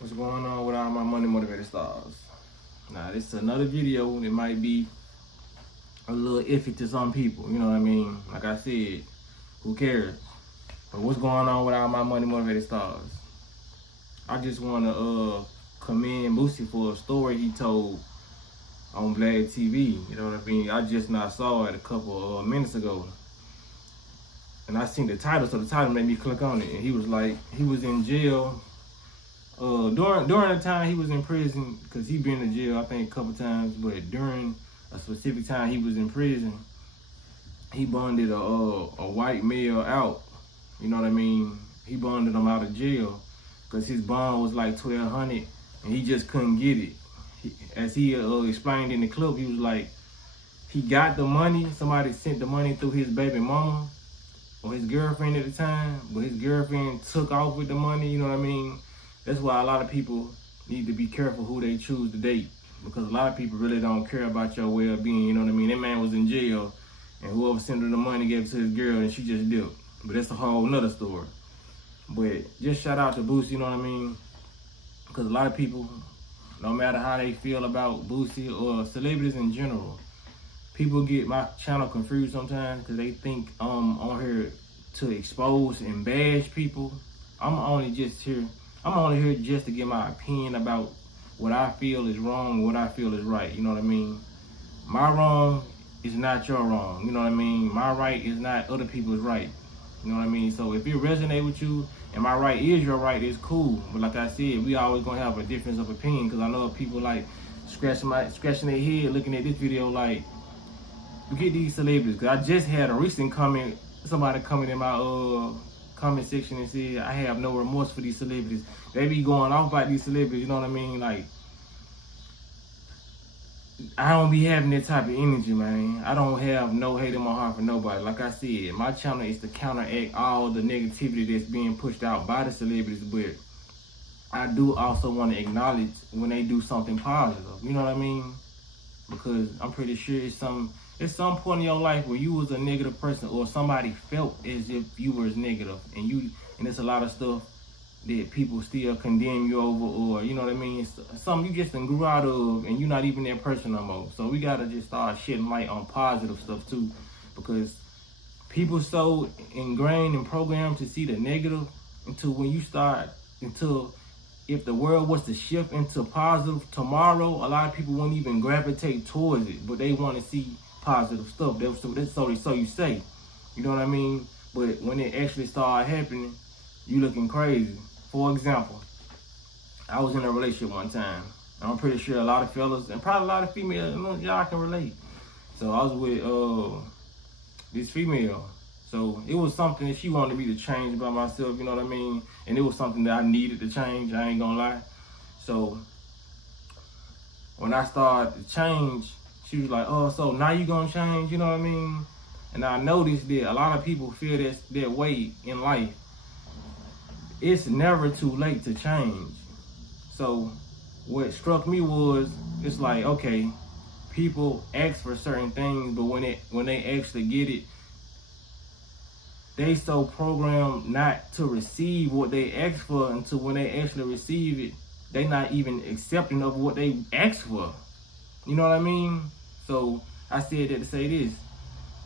What's going on with all my money motivated stars? Now, this is another video. It might be a little iffy to some people, you know what I mean? Like I said, who cares? But what's going on with all my money motivated stars? I just want to commend Boosie for a story he told on Vlad TV, you know what I mean? I just not saw it a couple minutes ago. And I seen the title, so the title made me click on it. And he was like, he was in jail. During the time he was in prison, because he been in jail, I think, a couple times, but during a specific time he was in prison, he bonded a white male out. You know what I mean? He bonded him out of jail because his bond was like $1,200, and he just couldn't get it. As he explained in the clip, he was like, he got the money. Somebody sent the money through his baby mama or his girlfriend at the time, but his girlfriend took off with the money. You know what I mean? That's why a lot of people need to be careful who they choose to date, because a lot of people really don't care about your well-being, you know what I mean? That man was in jail, and whoever sent her the money gave it to his girl, and she just dipped. But that's a whole nother story. But just shout out to Boosie, you know what I mean? Because a lot of people, no matter how they feel about Boosie or celebrities in general, people get my channel confused sometimes because they think I'm on here to expose and bash people. I'm only here just to give my opinion about what I feel is wrong, what I feel is right, you know what I mean? My wrong is not your wrong, you know what I mean? My right is not other people's right, you know what I mean? So if it resonates with you and my right is your right, it's cool. But like I said, we always gonna have a difference of opinion, because I know people like scratching their head looking at this video like, get these celebrities. Because I just had a recent comment, somebody comment in my comment section and said, I have no remorse for these celebrities. They be going off about these celebrities, you know what I mean? Like, I don't be having that type of energy, man. I don't have no hate in my heart for nobody. Like I said, my channel is to counteract all the negativity that's being pushed out by the celebrities, but I do also want to acknowledge when they do something positive, you know what I mean? Because I'm pretty sure it's some point in your life where you was a negative person, or somebody felt as if you was negative, and it's a lot of stuff that people still condemn you over, or you know what I mean, it's something you just done grew out of and you're not even that person no more. So we gotta just start shedding light on positive stuff too, because people so ingrained and programmed to see the negative until if the world was to shift into positive tomorrow, a lot of people won't even gravitate towards it, but they want to see positive stuff. So you say, you know what I mean? But when it actually started happening, you looking crazy. For example, I was in a relationship one time. I'm pretty sure a lot of fellas and probably a lot of females, y'all can relate. So I was with this female. So it was something that she wanted me to change about myself, you know what I mean? And it was something that I needed to change, I ain't gonna lie. So when I started to change, she was like, oh, so now you gonna change, you know what I mean? And I noticed that a lot of people feel that way in life. It's never too late to change. So what struck me was, it's like, okay, people ask for certain things, but when they actually get it, they so programmed not to receive what they asked for, until when they actually receive it, they not even accepting of what they asked for. You know what I mean? So I said that to say this.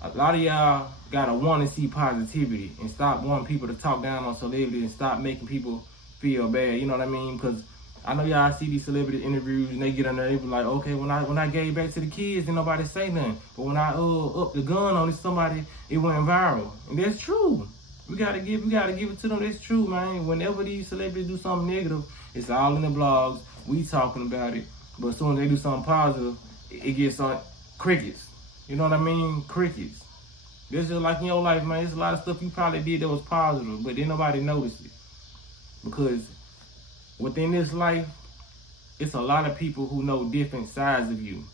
A lot of y'all gotta want to see positivity and stop wanting people to talk down on celebrities and stop making people feel bad. You know what I mean? Because I know y'all see these celebrity interviews and they get on there, they be like, okay, when I gave back to the kids, didn't nobody say nothing. But when I upped the gun on somebody, it went viral. And that's true. We gotta give it to them. That's true, man. Whenever these celebrities do something negative, it's all in the blogs. We talking about it. But as soon as they do something positive, it gets on crickets. You know what I mean? Crickets. This is like in your life, man. There's a lot of stuff you probably did that was positive, but then nobody noticed it. Because within this life, it's a lot of people who know different sides of you.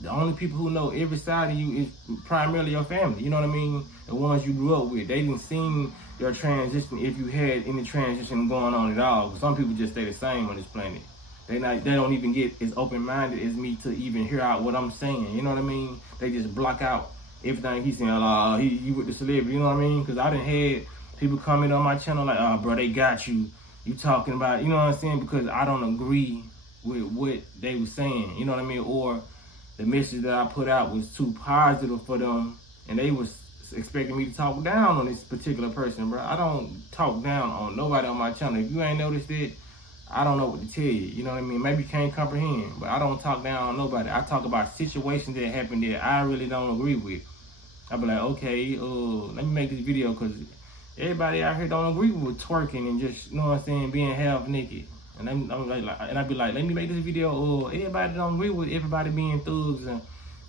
The only people who know every side of you is primarily your family. You know what I mean? The ones you grew up with. They didn't see your transition, if you had any transition going on at all. Some people just stay the same on this planet. They don't even get as open-minded as me to even hear out what I'm saying. You know what I mean? They just block out everything he's saying. He with the celebrity. You know what I mean? Because I done had people comment on my channel like, oh, bro, they got you. you talking about, you know what I'm saying, because I don't agree with what they were saying, you know what I mean, or the message that I put out was too positive for them, and they was expecting me to talk down on this particular person, bro. I don't talk down on nobody on my channel. If you ain't noticed it, I don't know what to tell you, you know what I mean? Maybe you can't comprehend, but I don't talk down on nobody. I talk about situations that happen that I really don't agree with. I be like, okay, let me make this video because everybody out here don't agree with twerking and just, you know what I'm saying, being half naked. And I be like, let me make this video. Everybody don't agree with everybody being thugs and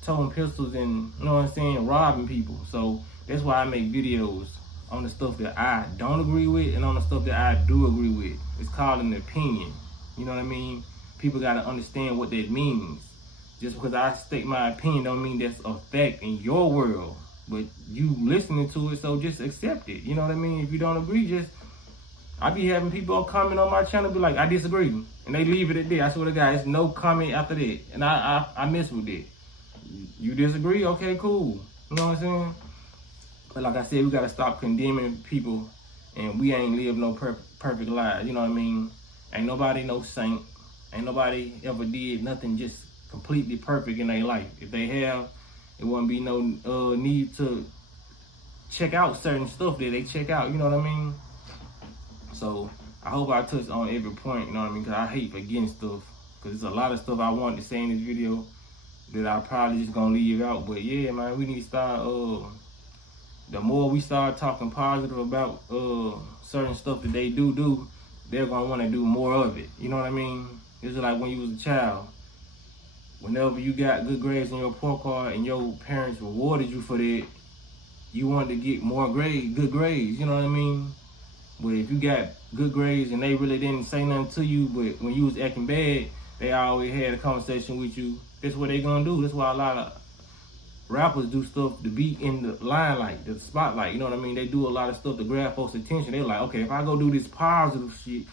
towing pistols and, you know what I'm saying, robbing people. So that's why I make videos on the stuff that I don't agree with and on the stuff that I do agree with. It's called an opinion. You know what I mean? People got to understand what that means. Just because I state my opinion don't mean that's a fact in your world. But you listening to it, so just accept it. You know what I mean? If you don't agree, I be having people comment on my channel be like, I disagree. And they leave it at that. I swear to God, it's no comment after that. And I mess with it. You disagree? Okay, cool. You know what I'm saying? But like I said, we got to stop condemning people, and we ain't live no perfect lives. You know what I mean? Ain't nobody no saint. Ain't nobody ever did nothing just completely perfect in their life. If they have, it wouldn't be no need to check out certain stuff that they check out. You know what I mean? So I hope I touched on every point. You know what I mean? Because I hate forgetting stuff. Because there's a lot of stuff I wanted to say in this video that I probably just gonna leave out. But yeah, man, we need to start. The more we start talking positive about certain stuff that they do, they're gonna want to do more of it. You know what I mean? It's like when you was a child. Whenever you got good grades on your report card and your parents rewarded you for that, you wanted to get more good grades. You know what I mean? But if you got good grades and they really didn't say nothing to you, but when you was acting bad, they always had a conversation with you. That's what they gonna do. That's why a lot of rappers do stuff to be in the limelight, the spotlight. You know what I mean? They do a lot of stuff to grab folks' attention. They're like, okay, if I go do this positive shit,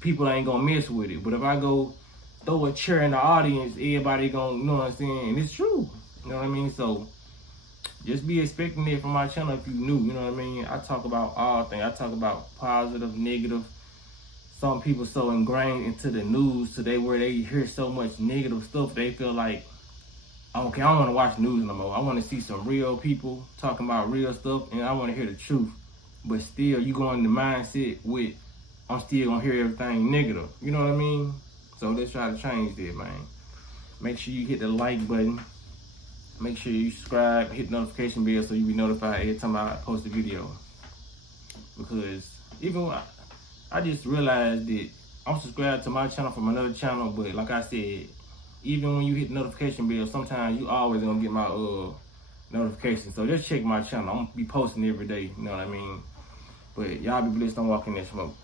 people ain't gonna mess with it. But if I go throw a chair in the audience, everybody gonna, you know what I'm saying? And it's true. You know what I mean? So just be expecting it from my channel if you new. You know what I mean? I talk about all things. I talk about positive, negative. Some people so ingrained into the news today where they hear so much negative stuff, they feel like, okay, I don't want to watch news no more. I want to see some real people talking about real stuff, and I want to hear the truth. But still, you go in the mindset with, I'm still going to hear everything negative. You know what I mean? So let's try to change that, man. Make sure you hit the like button. Make sure you subscribe, hit the notification bell so you be notified every time I post a video. Because even when I just realized that I'm subscribed to my channel from another channel, but like I said, even when you hit the notification bell, sometimes you always gonna get my notifications. So just check my channel. I'm gonna be posting every day, you know what I mean? But y'all be blessed, don't walk in that smoke.